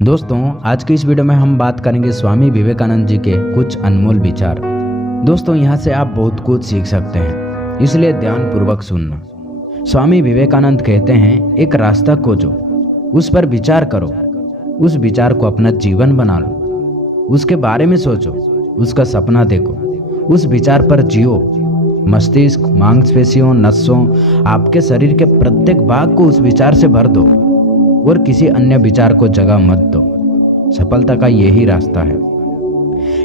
दोस्तों, आज की इस वीडियो में हम बात करेंगे स्वामी विवेकानंद जी के कुछ अनमोल विचार। दोस्तों, यहाँ से आप बहुत कुछ सीख सकते हैं, इसलिए ध्यानपूर्वक सुनना। स्वामी विवेकानंद कहते हैं, एक रास्ता खोजो, उस पर विचार करो, उस विचार को अपना जीवन बना लो, उसके बारे में सोचो, उसका सपना देखो, उस विचार पर जियो। मस्तिष्क, मांसपेशियों, नसों, आपके शरीर के प्रत्येक भाग को उस विचार से भर दो और किसी अन्य विचार को जगह मत दो। सफलता का यही रास्ता है।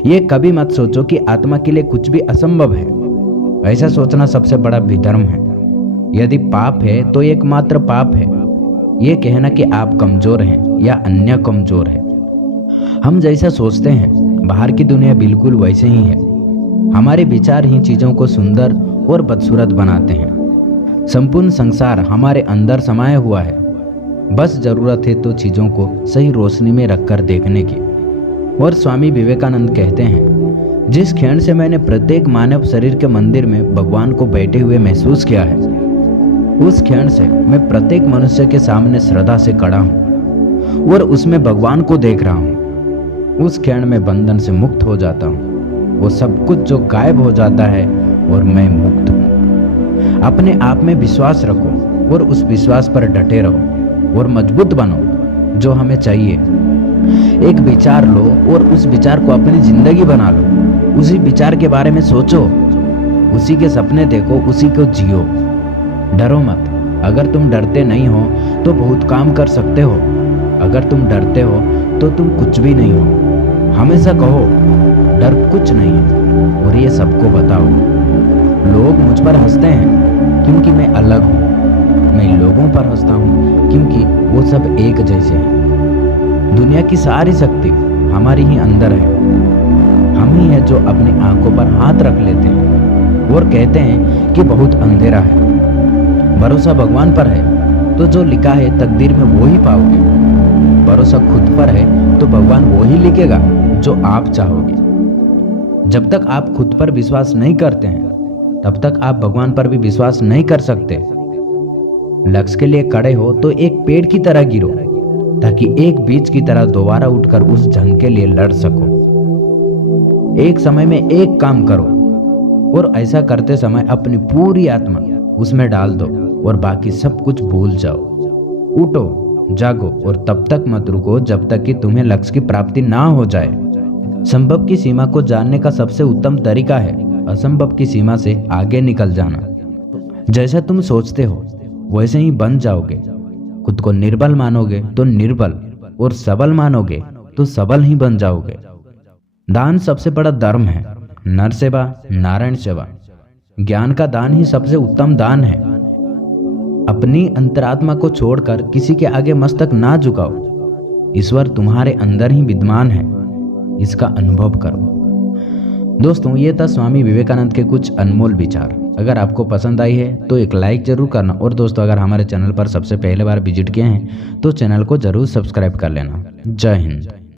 ये कभी मत सोचो कि आत्मा के लिए कुछ भी असंभव है। ऐसा सोचना सबसे बड़ा विधर्म है। यदि पाप है तो एकमात्र पाप है ये कहना कि आप कमजोर हैं या अन्य कमजोर है। हम जैसा सोचते हैं बाहर की दुनिया बिल्कुल वैसे ही है। हमारे विचार ही चीजों को सुंदर और बदसूरत बनाते हैं। संपूर्ण संसार हमारे अंदर समाया हुआ है। बस जरूरत है तो चीजों को सही रोशनी में रखकर देखने की। और स्वामी विवेकानंद कहते हैं, जिस क्षण से मैंने प्रत्येक मानव शरीर के मंदिर में भगवान को बैठे हुए महसूस किया है, उस क्षण से मैं प्रत्येक मनुष्य के सामने श्रद्धा से खड़ा हूँ और उसमें भगवान को देख रहा हूँ। उस क्षण में बंधन से मुक्त हो जाता हूँ। वो सब कुछ जो गायब हो जाता है और मैं मुक्त हूँ। अपने आप में विश्वास रखो और उस विश्वास पर डटे रहो और मजबूत बनो जो हमें चाहिए। एक विचार लो और उस विचार को अपनी जिंदगी बना लो। उसी विचार के बारे में सोचो, उसी के सपने देखो, उसी को जियो। डरो मत। अगर तुम डरते नहीं हो तो बहुत काम कर सकते हो। अगर तुम डरते हो तो तुम कुछ भी नहीं हो। हमेशा कहो, डर कुछ नहीं है और ये सबको बताओ। लोग मुझ पर हंसते हैं क्योंकि मैं अलग हूँ। मैं लोगों पर हंसता हूँ क्योंकि वो सब एक जैसे हैं। दुनिया की सारी शक्ति हमारी ही अंदर है। हम ही है जो अपनी आंखों पर हाथ रख लेते हैं और कहते हैं कि बहुत अंधेरा है। भरोसा भगवान पर है तो जो लिखा है तकदीर में वो ही पाओगे। भरोसा खुद पर है तो भगवान वो ही लिखेगा जो आप चाहोगे। जब तक आप खुद पर विश्वास नहीं करते हैं तब तक आप भगवान पर भी विश्वास नहीं कर सकते। लक्ष्य के लिए खड़े हो तो एक पेड़ की तरह गिरो ताकि एक बीज की तरह दोबारा उठकर उस जंग के लिए लड़ सको। एक समय में एक काम करो और ऐसा करते समय अपनी पूरी आत्मा उसमें डाल दो और बाकी सब कुछ भूल जाओ। उठो, जागो और तब तक मत रुको जब तक कि तुम्हें लक्ष्य की प्राप्ति ना हो जाए। संभव की सीमा को जानने का सबसे उत्तम तरीका है असंभव की सीमा से आगे निकल जाना। जैसा तुम सोचते हो वैसे ही बन जाओगे। खुद को निर्बल मानोगे तो निर्बल और सबल मानोगे तो सबल ही बन जाओगे। दान सबसे बड़ा धर्म है। नर सेवा, नारायण सेवा। ज्ञान का दान ही सबसे उत्तम दान है। अपनी अंतरात्मा को छोड़कर किसी के आगे मस्तक ना झुकाओ। ईश्वर तुम्हारे अंदर ही विद्यमान है, इसका अनुभव करो। दोस्तों, ये था स्वामी विवेकानंद के कुछ अनमोल विचार। अगर आपको पसंद आई है तो एक लाइक जरूर करना और दोस्तों, अगर हमारे चैनल पर सबसे पहले बार विजिट किए हैं तो चैनल को जरूर सब्सक्राइब कर लेना। जय हिंद।